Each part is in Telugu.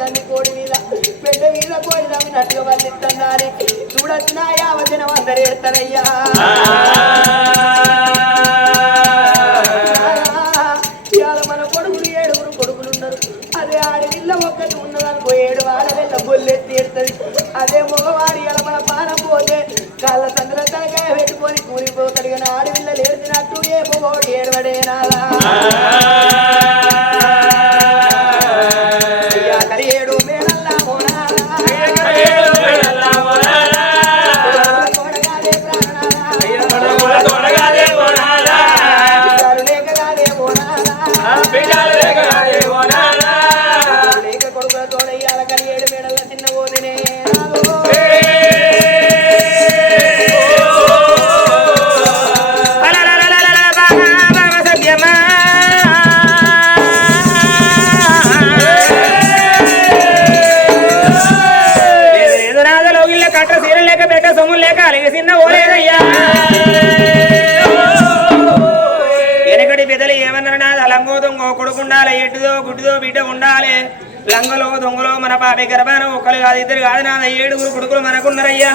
తల్లి కోడి మీద పెద్ద మీద కోడి నమ్మినట్టుగా వల్లిస్తున్నారే. చూడొచ్చిన యావతిన వందరు ఎడతారయ్యా. ఇవాళ మన కొడుకులు ఏడుగురు కొడుకులు ఉన్నారు. అదే ఆడవిల్ల ఒక్కటి ఉన్నదనుకో ఏడు ఆడవిల్ల బొల్లెత్తి ఎడుతుంది అదే మగవాడి ఇలా మన పానం పోతే కాళ్ళ సందుల తలకాయ పెట్టుకొని కూలిపోతాడు. కానీ ఆడవిల్లలు ఏడుతున్నట్టు ఏ మగవాడు ఏడవడేనాలా కొడుకుండాలి గుడ్డుదో బిడ్డ ఉండాలి. లంగలో దొంగలో మన పాపి గర్భాన ఒక్కరు కాదు ఇద్దరు కాదు నా ఏడుగురు కొడుకులు మనకున్నారయ్యా.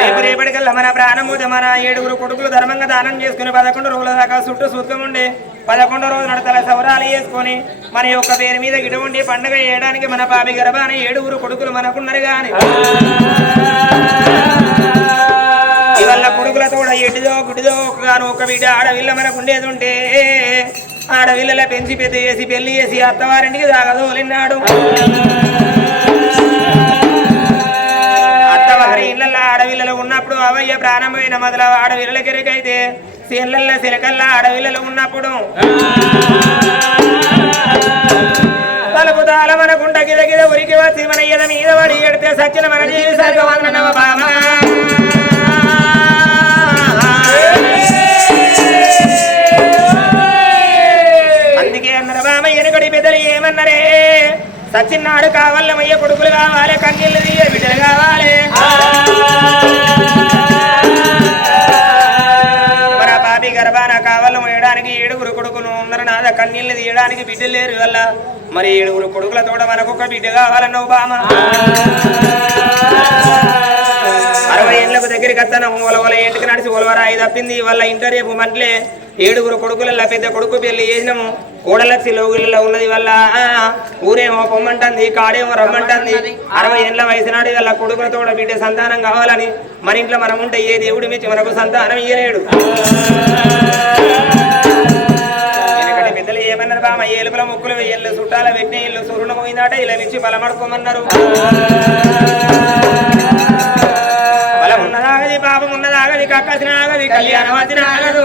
రేపు రేపటికల్లా మన ప్రాణము మన ఏడుగురు కొడుకులు ధర్మంగా దానం చేసుకుని పదకొండు రోజుల దాకా చుట్టూ సూత్కం ఉండి పదకొండో రోజు నడతల సవరాలు వేసుకొని మన యొక్క పేరు మీద గిడ ఉండి పండుగ చేయడానికి మన పాపి గర్భాన ఏడుగురు కొడుకులు మనకున్నారు కానీ బిడ్డ ఆడవిల్ల మనకు ఉండేది ఉంటే ఆడవిల్లల పెంచి పెద్ద చేసి పెళ్ళి చేసి అత్తవారింటికి దాగదోలిన్నాడు అత్తవారి ఇళ్ళల్లో ఆడవిల్లలు ఉన్నప్పుడు అవయ్య ప్రారంభమైన మొదల ఆడవిల్లల కెరకైతే సీళ్ళల్లో సిలకల్లా ఆడవిల్లలు ఉన్నప్పుడు. తలుపు తాళ మనకుంట గిద గిద ఉరికి వచ్చి మన మీద పడి ఎడితే సచ్చిన మన జీవి సర్గవందనవ బామా సచ్చిన్నాడు కావాలమయ్య కొడుకులు కావాలి కన్నీళ్ళు తీయ బిడ్డలు కావాలి. మన పాపి గర్భాన కావాలం వేయడానికి ఏడుగురు కొడుకులు ఉన్నారు నాద కన్నీళ్ళు తీయడానికి బిడ్డలు లేరు వల్ల. మరి ఏడుగురు కొడుకుల తోడ మనకు ఒక బిడ్డ కావాలన్నావు బామ అరవై ఏళ్ళకు దగ్గరికి వస్తాను ఒలవల ఇంటికి నడిచి ఒలవరాయి తప్పింది వాళ్ళ ఇంటర్ రేపు మంటలే ఏడుగురు కొడుకులలో పెద్ద కొడుకు పెళ్ళి చేసినాము. కోడలచ్చి లోగులలో ఉన్నది వల్ల ఊరేమో పొమ్మంటుంది కాడేమో రమ్మంటుంది. అరవై ఏళ్ళ వయసు నాడు వల్ల కొడుకులతో బిడ్డ సంతానం కావాలని మన ఇంట్లో మనం ఉంటే ఏ దేవుడి మించి మనకు సంతానం ఇయ్యలేడు. పెద్దలు ఏమన్నారు బామ ఏలుపుల ముక్కులు వెయ్యళ్ళు చుట్టాల పెట్టిన ఇల్లు సూర్యుడు పోయిందాట ఇలా నుంచి బలమడుకోమన్నారు. ఉన్నదాగది పాపం ఉన్నదాగది కక్కసిన ఆగది కళ్యాణం వచ్చిన ఆగదు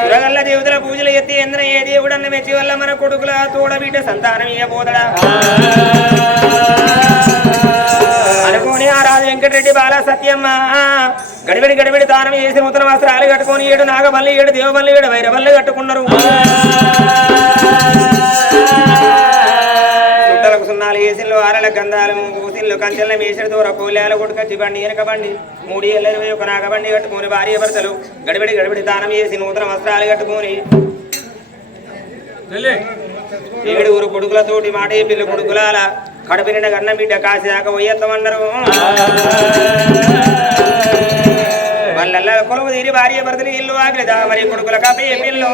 సురగల్ల దేవతల పూజలు ఎత్తి ఎంద్ర ఏ దేవుడన్న మెచ్చి వల్ల మన కొడుకుల తోడబిడ్డ సంతానం ఇయ్యబోదడా అనుకోని ఆ రాజు వెంకటరెడ్డి బాల సత్యమ్మ గడిబిడి గడిబిడి దానం చేసి నూతన వస్త్రాలు కట్టుకొని ఏడు నాగబల్లి ఏడు దేవబల్లి ఏడు వైరబల్లి కట్టుకున్నారు. ఆరల గంధాలు ఊసిన్లు కంచెల మేసిన దూర కోలాల కొడుకచ్చి బండి వెనక బండి మూడు ఏళ్ళ ఇరవై ఒక నాగబండి కట్టుకొని భార్య భర్తలు గడిబిడి గడిబిడి దానం చేసి నూతన వస్త్రాలు కట్టుకొని ఏడుగురు కొడుకులతోటి మాట పిల్లి కొడుకులాల కడుపు నిండా గన్న బిడ్డ కాసి దాకా పోయేస్తామన్నారు వాళ్ళ కొలువు తీరి భార్య భర్తలు ఇల్లు ఆగలేదా మరి కొడుకుల కాపే పిల్లు.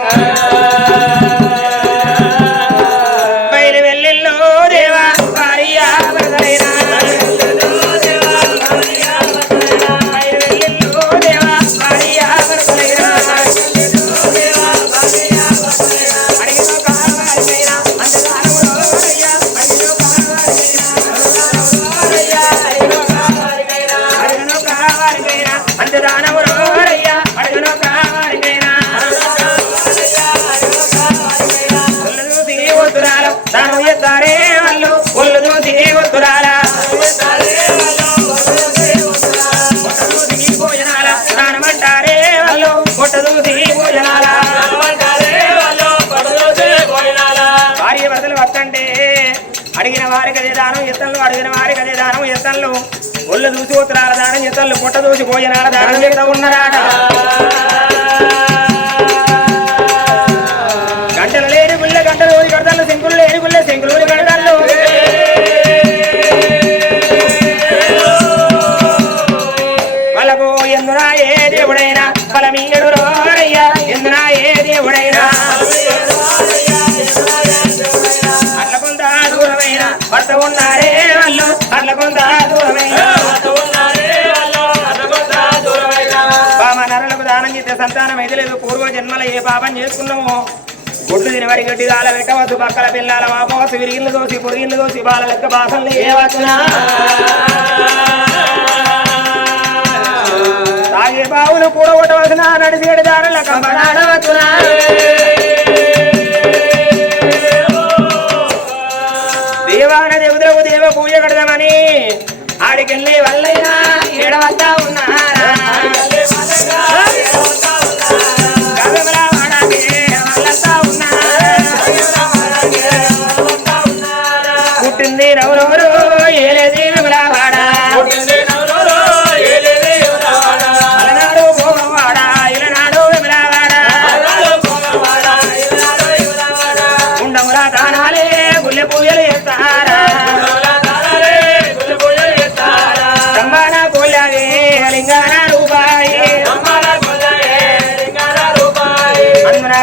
ఎత్తన్లు అడిగిన వారి కదే దానం ఎత్తన్లు ఒళ్ళు దూసి ఉత్తరాల దానం ఎత్తన్లు పుట్ట దూసి భోజనాల దానం చేత ఉన్నరాట. గంటలు లేని గుళ్ళ గంటలు కడతాను శంకులు లేని గుళ్ళ కడతాను వాళ్ళకు ఎందునా ఏ దేవుడైనా? బలమీయడు రోరయ్యా ఎందున ఏ దేవుడైనా? సంతానం అయితే లేదు. పూర్వ జన్మల ఏ పాపం చేసుకున్నామో? గుడ్లు తిని వారి గడ్డి కాల పెట్టవద్దు పక్కల పిల్లల వాపవద్దు విరిగిళ్ళు దోసి పొరిగిళ్ళు దోసి బాల లెక్క బాసలు ఏ వస్తున్నా తాగే బావులు కూడగొట్టవలసిన నడిచేడు దారుల కంపడాడవచ్చునా దేవాన దేవతలకు దేవ పూజ కడదామని ఆడికెళ్ళి వల్లైనా పుట్టింది నవరోరు ఏలేది విమలవాడ. అలనాడు భోగవాడ ఇలనాడు విమలవాడ. ఉండముల దానాలే గుళ్ళె పూజలు చేస్తారా సంబాన లింగాన రూపాయి. పరమయ్య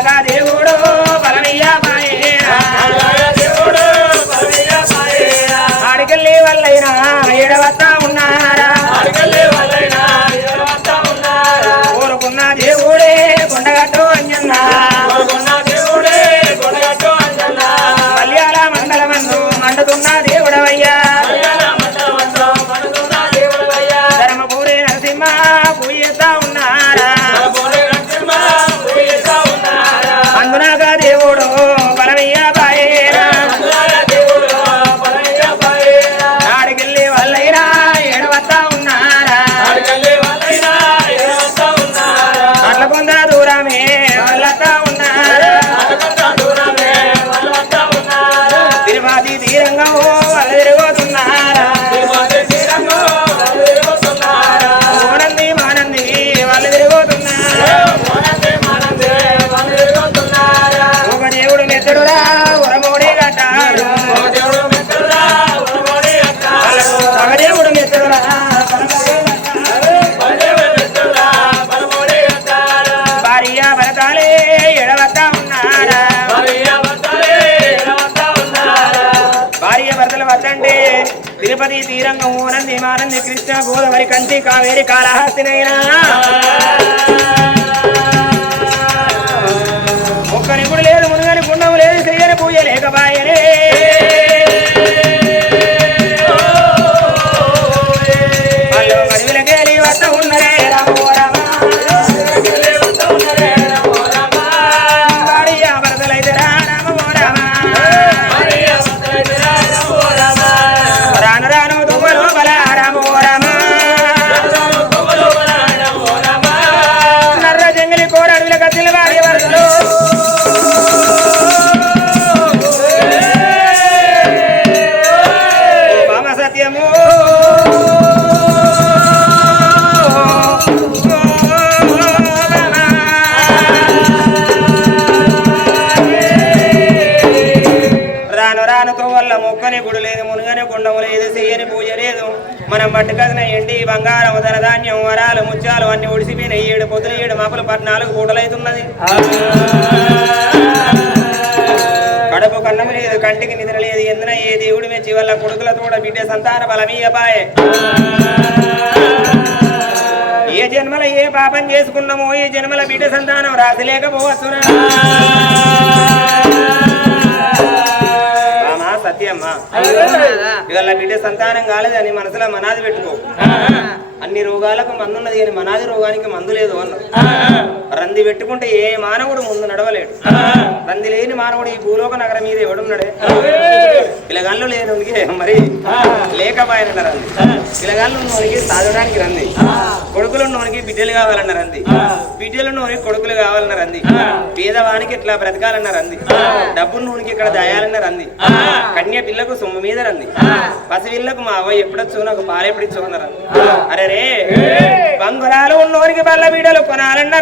తిరుపతి తీరంగం ఓనంది మానంది కృష్ణ గోదావరి కంచి కావేరి కాళహస్తినైనా. ఒక్క నిపుడు లేదు మునుగని గుండము లేదు చెయ్యని పూజ లేకపాయనే పట్టుకసిన పట్టుకదిన ఎండి బంగారం ధనధాన్యం వరాలు ముత్యాలు అన్ని ఒడిసిపోయిన ఏడు పొద్దులు ఏడు మాపులు పద్నాలుగు పూటలైతున్నది. కడుపు కన్నము లేదు కంటికి నిద్ర లేదు ఎందున ఏ దేవుడి మెచ్చి వల్ల కొడుకుల తోడ బిడ్డ సంతాన బలమీయపాయే ఏ జన్మల ఏ పాపం చేసుకున్నామో ఏ జన్మల బిడ్డ సంతానం రాసలేకపోవచ్చునా రామా సత్యమ్మా. ఇవాళ బిడ్డ సంతానం కాలేదని మనసులో మనాది పెట్టుకో. అన్ని రోగాలకు మందు ఉన్నది కానీ మనాది రోగానికి మందు లేదు అన్న. రంది పెట్టుకుంటే ఏ మానవుడు ముందు నడవలేడు. రంది లేని మానవుడు ఈ భూలోక నగరం మీద ఎవడున్నాడే పిల్లగాళ్ళు లేనునికి మరి లేకపోయిన రంది. పిల్లగాళ్ళు ఉన్నోనికి సాధడానికి రంది. కొడుకులు ఉన్నోనికి బిడ్డలు కావాలన్న రంది. బిడ్డలు ఉన్నోనికి కొడుకులు కావాలన్న రంది. పేదవానికి ఇట్లా బ్రతకాలన్న రంది. డబ్బు నూనెకి ఇక్కడ దయాలన్న రంది. కన్య పిల్లకు సొమ్ము మీద రంది. పసిపిల్లకు మా అవ్వ ఎప్పుడొచ్చు నాకు పాలెప్పుడిచ్చు అన్నారు అరే రే బంగురాలు ఉన్నోనికి బల్ల బీడలు కొనాలన్న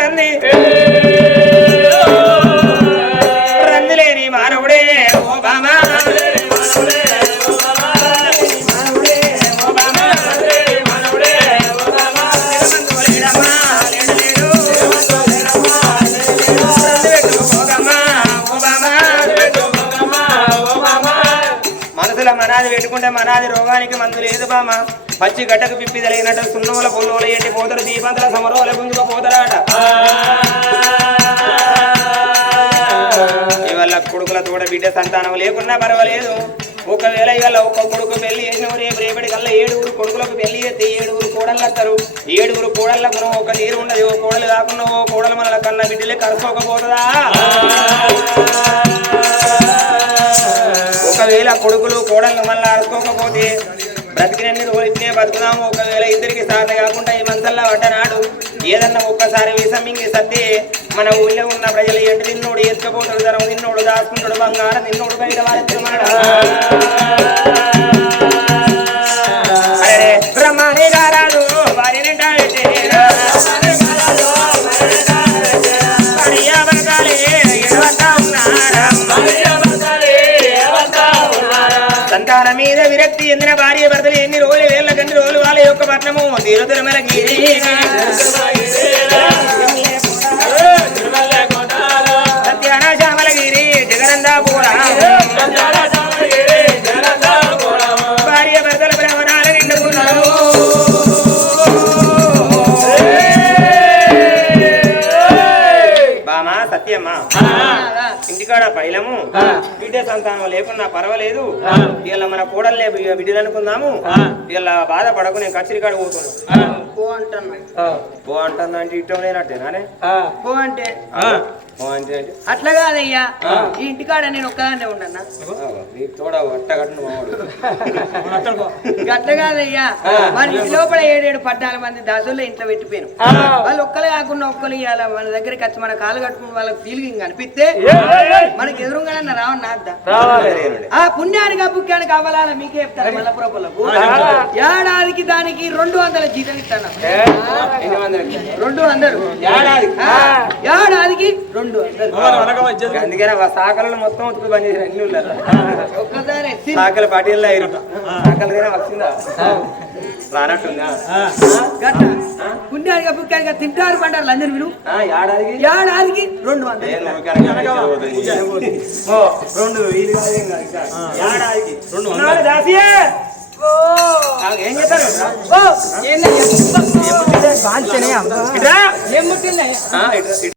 అనాది రోగానికి మందు లేదు బామ. పచ్చి గడ్డకు పిప్పి తెలిగినట్టు సున్నోల పొన్నోల ఎండి పోతరు దీపంతల సమరోల గుంజుక పోతారాట. ఇవాళ కొడుకుల తోడ బిడ్డ సంతానం లేకున్నా పర్వాలేదు. ఒకవేళ ఇవాళ ఒక్క కొడుకు పెళ్ళి చేసిన రేపు రేపటి కల్లా ఏడుగురు కొడుకులకు పెళ్ళి చేస్తే ఏడుగురు కోడళ్ళు వస్తారు. ఏడుగురు కోడళ్ళ మనం ఒక నీరు ఉండదు ఓ కోడలు కాకుండా ఓ కోడలు మన కన్నా బిడ్డలే కరుసుకోకపోతుందా? ఒకవేళ కొడుకులు కోడళ్ళు మళ్ళీ ఆడుకోకపోతే బ్రతికినన్ని రోజులు ఇట్నే బతుకుదాము. ఒకవేళ ఇద్దరికి సాధ కాకుండా ఈ మంచల్లా వడ్డనాడు ఏదన్నా ఒక్కసారి విషమింగి సత్తే మన ఊళ్ళో ఉన్న ప్రజలు ఎంటి నిన్నోడు ఎత్తుకపోతాడు ధరం నిన్నోడు దాచుకుంటాడు బంగారం నిన్నోడు బయట వారెత్తుమన్నాడు తిరుమల శక్తి విరక్తి భార్య భర్తలు ఎన్ని రోజులు వేళ్ళ గంటి రోజులు వాళ్ళ యొక్క పట్నము తీరుతుల గిరి ఇంటికాడ పైలము బిడ్డ సంతానం లేకున్నా పర్వాలేదు. ఇలా మన కోడల్లే బి- బిడ్డలు అనుకుందాము. ఇలా బాధపడకు నేను కచ్చిరికాడ పోతున్నాను పో అంటున్నా పో అంటున్నా అంటే ఇష్టం లేనట్టేనానే పో అంటే. పో అంటే అంటే. అట్లా కాదయ్యా. ఈ ఇంటికాడ నేను ఒక్కదాన్నే ఉండన్నా. తోడ అట్లా కాదయ్యా. మన ఇంటి లోపల ఏడేడు పద్నాలుగు మంది దాసుల్లో ఇంట్లో పెట్టిపోయాను. వాళ్ళు ఒక్కలే కాకుండా ఒక్కరు ఇవ్వాలి మన దగ్గరికి వచ్చి మన కాలు కట్టుకుని వాళ్ళకి ఫీలింగ్ అనిపిస్తే మనకి ఎదురుగానే రావని నాద్దా. ఆ పుణ్యానికి ఆ పుణ్యానికి అవ్వాలని మీకే చెప్తాను మల్లపురపులకు ఏడాదికి దానికి రెండు వందల జీతం ఇస్తాను? రెండు వందలు. ఏడాదికి? రెండు వందలు. అందుకనే ఆ సాకలను మొత్తం ఉతుకు పని చేసిన అన్ని ఉన్నారు ఒక్కసారి. సాకల పార్టీల్లో సాకలు వచ్చిందా? రానట్టుందా? పుణ్యానికి తింటారు పంటారు అందరు ఆ, ఏడాదికి? రెండు రెండు ఏం. ఏడాదికి? రెండు చేస్తారు. ఏం.